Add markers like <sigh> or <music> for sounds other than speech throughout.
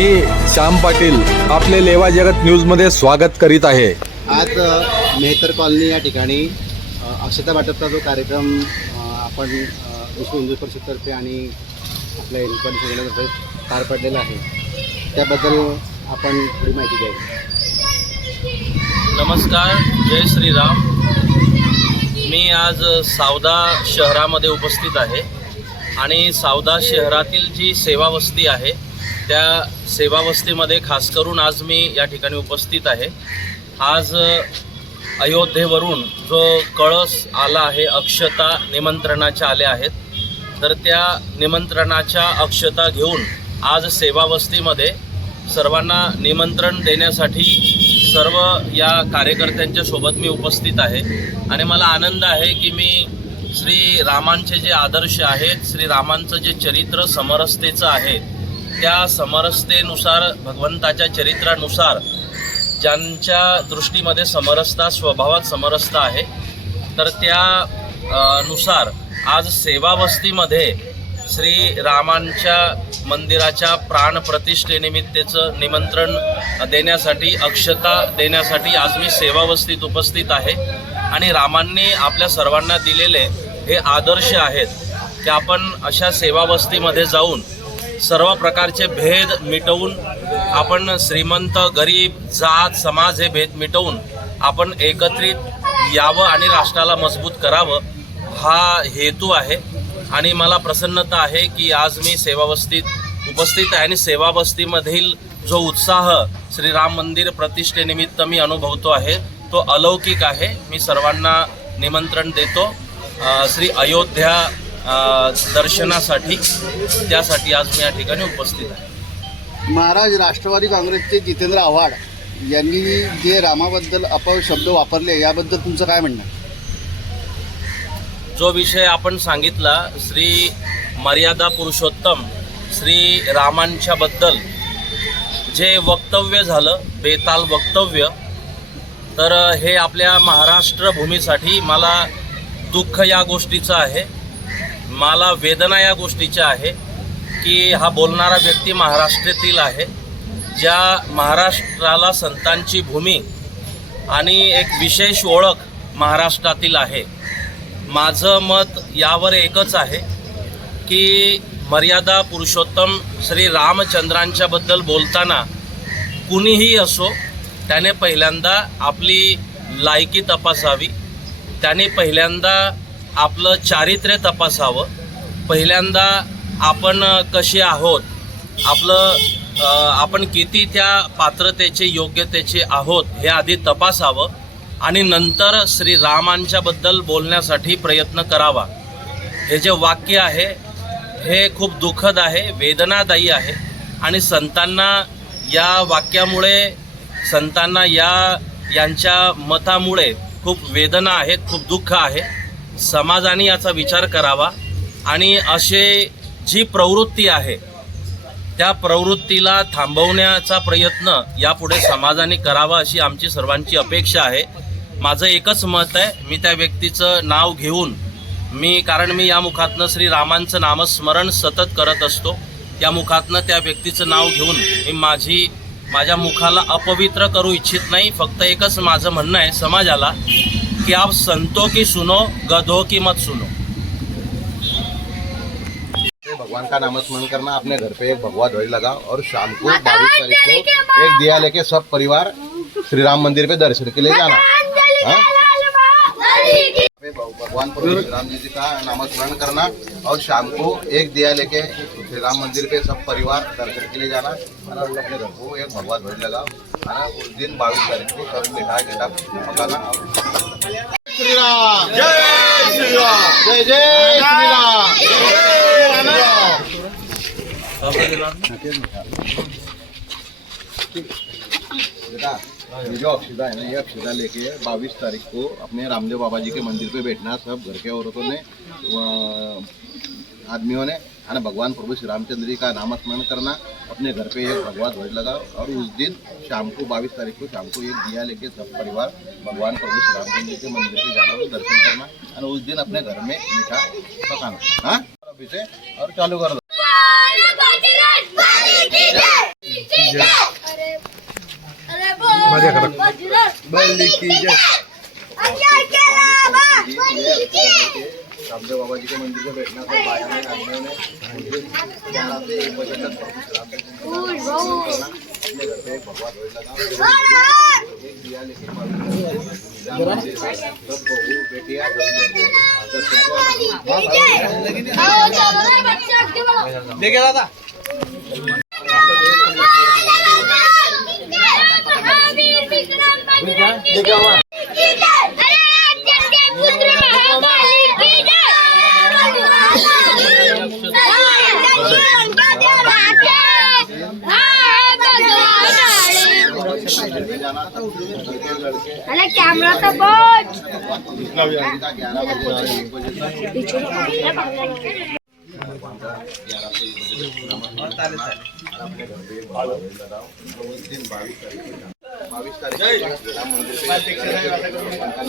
मी श्याम पाटील आपले लेवा जगत न्यूजमध्ये स्वागत करीत आहे. आज मेहतर कॉलनी या ठिकाणी अक्षता वाटपचा जो कार्यक्रम आपण विश्व हिंदू परिषदतर्फे आणि आपल्या इन्क्वायरी संघटनेतर्फे पार पडलेला आहे. त्याबद्दल आपण थोडी माहिती द्यावी. नमस्कार जय श्रीराम. मी आज सावदा शहरामध्ये उपस्थित आहे आणि सावदा शहरातील जी सेवावस्ती आहे त्या सेवावस्थेमध्ये खास करून आज मी या ठिकाणी उपस्थित आहे. आज अयोध्येवरून जो कळस आला आहे अक्षता निमंत्रणाच्या आल्या आहेत. तर त्या निमंत्रणाच्या अक्षता घेऊन आज सेवावस्तीमध्ये सर्वांना निमंत्रण देण्यासाठी सर्व या कार्यकर्त्यांच्या सोबत मी उपस्थित आहे. आणि मला आनंद आहे की मी श्री रामांचे जे आदर्श आहेत श्री रामांचं जे चरित्र समरसतेचं आहे त्या समरसतेनुसार भगवंताच्या चरित्रानुसार ज्यांच्या दृष्टीमध्ये समरसता स्वभावात समरसता आहे तर त्या नुसार आज सेवावस्तीमध्ये श्री रामांच्या मंदिराच्या प्राणप्रतिष्ठेनिमित्तेचं निमंत्रण देण्यासाठी अक्षता देण्यासाठी आज मी सेवावस्तीत उपस्थित आहे. आणि रामांनी आपल्या सर्वांना दिलेले हे आदर्श आहेत की आपण अशा सेवावस्तीमध्ये जाऊन सर्व प्रकारचे भेद मिटवून आपण श्रीमंत गरीब जात समाज हे भेद मिटवून आपण एकत्रित यावं आणि राष्ट्राला मजबूत करावं हा हेतू आहे. आणि मला प्रसन्नता आहे की आज मी सेवावस्थीत उपस्थित आहे आणि सेवावस्तीमधील जो उत्साह श्रीराम मंदिर प्रतिष्ठेनिमित्त मी अनुभवतो आहे तो अलौकिक आहे. मी सर्वांना निमंत्रण देतो. श्री अयोध्या दर्शनासाठी त्यासाठी आज मी या ठिकाणी उपस्थित आहे महाराज राष्ट्रवादी काँग्रेसचे जितेंद्र आव्हाड यांनी जे रामाबद्दल अपशब्द वापरले याबद्दल तुमचं काय म्हणणं? जो विषय आपण सांगितला श्री मर्यादा पुरुषोत्तम श्री रामांच्या बद्दल जे वक्तव्य झालं बेताल वक्तव्य तर हे आपल्या महाराष्ट्र भूमीसाठी मला दुःख या गोष्टीचं आहे मला वेदना या गोष्टीच्या आहे की हा बोलणारा व्यक्ती महाराष्ट्रातील आहे ज्या महाराष्ट्राला संतांची भूमी आणि एक विशेष ओळख महाराष्ट्रातील आहे. माझं मत यावर एकच आहे की मर्यादा पुरुषोत्तम श्री रामचंद्रांच्याबद्दल बोलताना कुणीही असो त्याने पहिल्यांदा आपली लायकी तपासावी त्याने पहिल्यांदा आपलं चारित्र्य तपासावं. पहिल्यांदा आपण कसे आहोत? आपलं आपण किती त्या पात्रतेचे योग्यतेचे आहोत हे आधी तपासावं आणि नंतर श्री रामांच्याबद्दल बोलण्यासाठी प्रयत्न करावा. हे जे वाक्य आहे हे खूप दुःखद आहे वेदनादायी आहे आणि संतांना या वाक्यामुळे संतांना या यांच्या मतामुळे खूप वेदना आहेत खूप दुःख आहे. समाजाने याचा विचार करावा आणि असे जी प्रवृत्ती आहे त्या प्रवृत्तीला थांबवण्याचा प्रयत्न यापुढे समाजाने करावा अशी आमची सर्वांची अपेक्षा आहे. माझं एकच मत आहे मी त्या व्यक्तीचं नाव घेऊन मी कारण मी या मुखातनं श्री रामांचं नामस्मरण सतत करत असतो या मुखातनं त्या व्यक्तीचं नाव घेऊन मी माझी माझ्या मुखाला अपवित्र करू इच्छित नाही. फक्त एकच माझं म्हणणं आहे समाजाला की आप संतों की सुनो गधों की मत सुनो। भगवान का नाम स्मरण करना अपने घर पे एक भगवा ध्वज लगा और शाम को बाईस तारीख को एक दिया लेके सब परिवार श्री राम मंदिर पे दर्शन के लिए जाना। हाँ? भगवान प्रभु श्री राम जी जी का नामस्मरण करना और शाम को एक दिया लेके श्री राम मंदिर पे सब परिवार दर्शन के लिए जाना। और अपने घर को एक भगवान ध्वज लगाओ। है ना उस दिन बाईस तारीख को सब मिठाई गिठाई पकाना श्री राम। जय श्री राम। जय जय श्री राम। जय श्री राम। बेटा ये जो अक्षता है ना ये अक्षता लेके बाईस तारीख को अपने रामदेव बाबा जी के मंदिर पे बैठना सब घर के औरतों ने आदमियों ने है भगवान प्रभु श्री रामचंद्र जी का नाम स्मरण करना अपने घर पे एक भगवा ध्वज लगाओ और उस दिन शाम को बाईस तारीख को शाम को एक दिया लेके सब परिवार भगवान प्रभु श्री रामचंद्र जी के मंदिर पे जाना और दर्शन करना और उस दिन अपने घर में मीठा पकाना हाँ? अभी से और चालू कर दो। माझ्या घरात रामदेव बाबाजी के मंदिर को बैठना तो बाया में आदमियों ने ग्यारह से एक बजे तक अपने घर पे भगवा ध्वज लगा एक दिया लेके राम मंदिर में सब बहू बेटियां दर्शन अरे कैमरा तो बहुत ग्यारह बजे बावीस तारीख को राम मंदिर पे का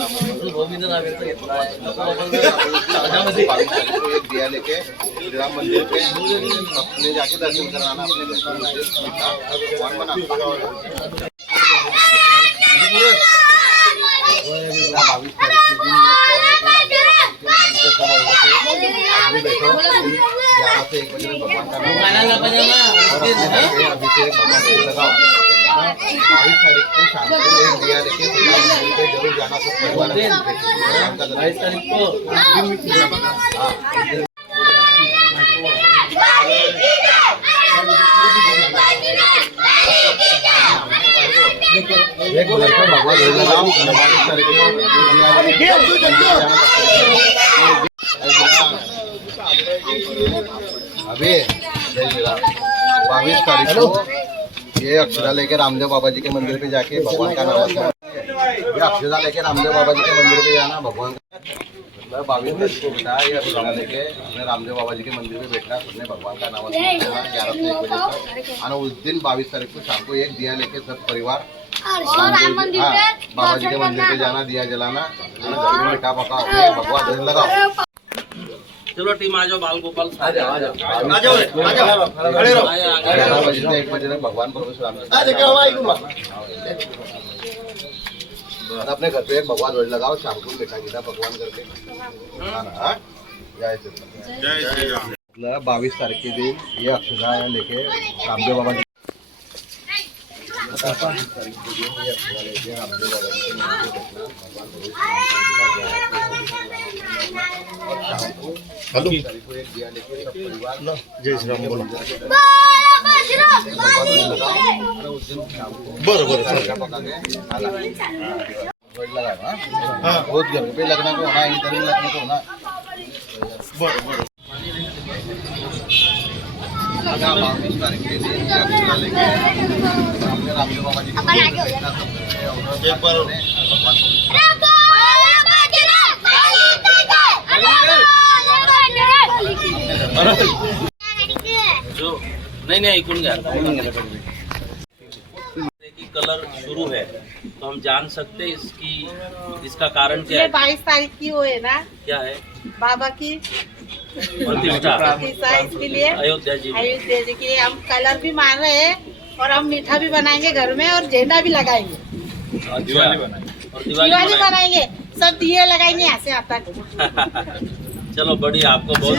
नाम एक दिया लेके श्री राम मंदिर पे अपने जाके दर्शन कराना अपने दर्शन भगवान बना बाईस तारीख के दिन आदमी बैठो ग्यारह से एक बजे तक भगवान का नाम और अपने घर पे अभी से भगवान को लगाओ। बाईस तारीख को शाम को एक दिया लेके पे जरूर जाना सब परिवार भगवान बाईस तारीख को एक घर बाईस तारीख को दिया लेके अभी बाईस तारीख को ये अक्षरा लेके रामदेव बाबा जी के मंदिर पे जाके भगवान का नाम ये अक्षरा लेके रामदेव बाबा जी के मंदिर पे जाना भगवान का बाईस तारीख को बेटा ये अक्षरा लेके अपने रामदेव बाबा जी के मंदिर पे बैठना सबने भगवान का नाम ग्यारह से एक बजे तक और उस दिन बाईस तारीख को शाम को एक दिया लेके सब परिवार बाबा जी के मंदिर पे जाना दिया जलाना। मीठा पका भगवान लगाओ। चलो टीम आ जाओ बाल गोपाल आ आ जाओ। ग्यारह बजे से एक बजे तक भगवान परमेश्वर अपने घर पे एक भगवान ध्वज लगाओ शाम को मीठा मीठा पकवान करके हाँ? जय श्री राम मतलब बाईस तारीख के दिन ये अक्षरा लेके रामदेव बाबा जी बाईस तारीख के दिन ये अक्षरा लेके रामदेव बाबा जी के मंदिर पे बैठना, भगवान को और शाम को बाईस तारीख को एक दिया लेके सब परिवार जय श्री राम बोलो बरोबर बहुत घर पे लगना को होना इधर भी लगने को होना बाईस तारीख के दिन रामदेव बाबा जी नहीं नहीं ऐकून घ्या कलर शुरू है तो हम जान सकते हैं इसकी इसका कारण क्या है बाईस तारीख की वो है ना? क्या है? बाबा की प्रतिष्ठा। इसके लिए। अयोध्या जी अयोध्या जी के लिए हम कलर भी मार रहे हैं। और हम मीठा भी बनाएंगे घर में और झंडा भी लगाएंगे। दिवाली बनाएंगे। बनाएंगे। सब दिए लगाएंगे यहाँ से आता तक। <laughs> चलो बढ़िया आपको बहुत